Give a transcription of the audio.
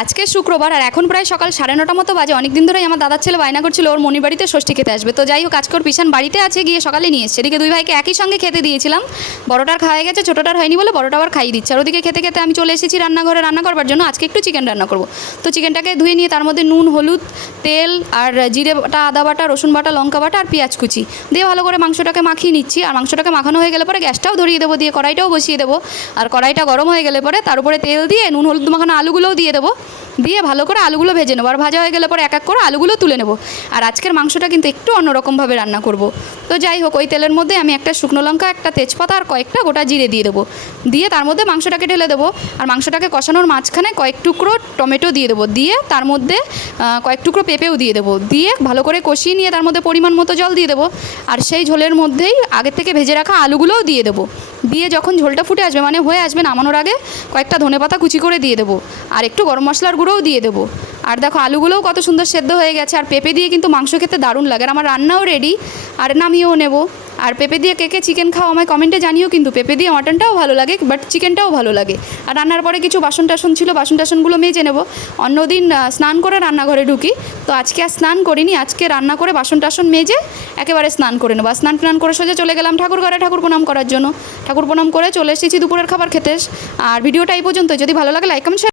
আজকে শুক্রবার আর এখন প্রায় সকাল 9:30 মতো বাজে। অনেক দিন ধরেই আমার দাদার ছেলে বায়না করছিল ওর মনির বাড়িতে ষষ্ঠী খেতে আসবে। তো যাই হোক, আজকে ওর পিছন বাড়িতে আছে, গিয়ে সকালে নিয়ে এসছে। এদিকে দুই ভাইকে একই সঙ্গে খেতে দিয়েছিলাম। বড়টার খাওয়া গেছে, ছোটোটার হয়নি বলে বড়টা আবার খাইয়ে দিচ্ছে। আর ওদিকে খেতে খেতে আমি চলে এসেছি রান্নাঘরে রান্না করবার জন্য। আজকে একটু চিকেন রান্না করবো। তো চিকেনটাকে ধুয়ে নিয়ে তার মধ্যে নুন, হলুদ, তেল আর জিরে বাটা, আদা বাটা, রসুন বাটা, লঙ্কা বাটা আর পেঁয়াজ কুচি দিয়ে ভালো করে মাংসটাকে মাখিয়ে নিচ্ছি। আর মাংসটাকে মাখানো হয়ে গেলে পরে গ্যাসটাও ধরিয়ে দেবো, দিয়ে কড়াইটাও বসিয়ে দেবো। আর কড়াইটা গরম হয়ে গেলে পরে তার উপরে তেল দিয়ে নুন হলুদ মাখানো আলুগুলোও দিয়ে দেবো, দিয়ে ভালো করে আলুগুলো ভেজে নেবো। আর ভাজা হয়ে গেলে পরে এক এক করে আলুগুলো তুলে নেবো। আর আজকের মাংসটা কিন্তু একটু অন্যরকমভাবে রান্না করব। তো যাই হোক, ওই তেলের মধ্যে আমি একটা শুকনো লঙ্কা, একটা তেজপাতা আর কয়েকটা গোটা জিরে দিয়ে দেবো। দিয়ে তার মধ্যে মাংসটাকে ঢেলে দেবো। আর মাংসটাকে কষানোর মাঝখানে কয়েক টুকরো টমেটো দিয়ে দেবো, দিয়ে তার মধ্যে কয়েক টুকরো পেঁপেও দিয়ে দেবো, দিয়ে ভালো করে কষিয়ে নিয়ে তার মধ্যে পরিমাণ মতো জল দিয়ে দেবো। আর সেই ঝোলের মধ্যেই আগের থেকে ভেজে রাখা আলুগুলোও দিয়ে দেবো। দিয়ে যখন ঝোলটা ফুটে আসবে, মানে হয়ে আসবে, নামানোর আগে কয়েকটা ধনেপাতা কুচি করে দিয়ে দেবো। আর একটু গরম মশলার গুঁড়োও দিয়ে দেবো। আর দেখো আলুগুলোও কত সুন্দর সেদ্ধ হয়ে গেছে। আর পেঁপে দিয়ে কিন্তু মাংস খেতে দারুণ লাগে। আর আমার রান্নাও রেডি, আর নামিয়েও নেব। আর পেঁপে দিয়ে কে কে চিকেন খাও আমায় কমেন্টে জানিও। কিন্তু পেঁপে দিয়ে মাটনটাও ভালো লাগে, বাট চিকেনটাও ভালো লাগে। আর রান্নার পরে কিছু বাসন টাসন ছিল, বাসন টাসনগুলো মেজে নেব। অন্যদিন স্নান করে রান্নাঘরে ঢুকি, তো আজকে আর স্নান করিনি। আজকে রান্না করে বাসন টাসন মেজে একেবারে স্নান করে নেবো। স্নান টান করে সোজা চলে গেলাম ঠাকুর ঘরে ঠাকুর প্রণাম করার জন্য। ঠাকুর প্রণাম করে চলে এসেছি দুপুরের খাবার খেতে। আর ভিডিওটা এই পর্যন্ত। যদি ভালো লাগে লাইক কমেন্ট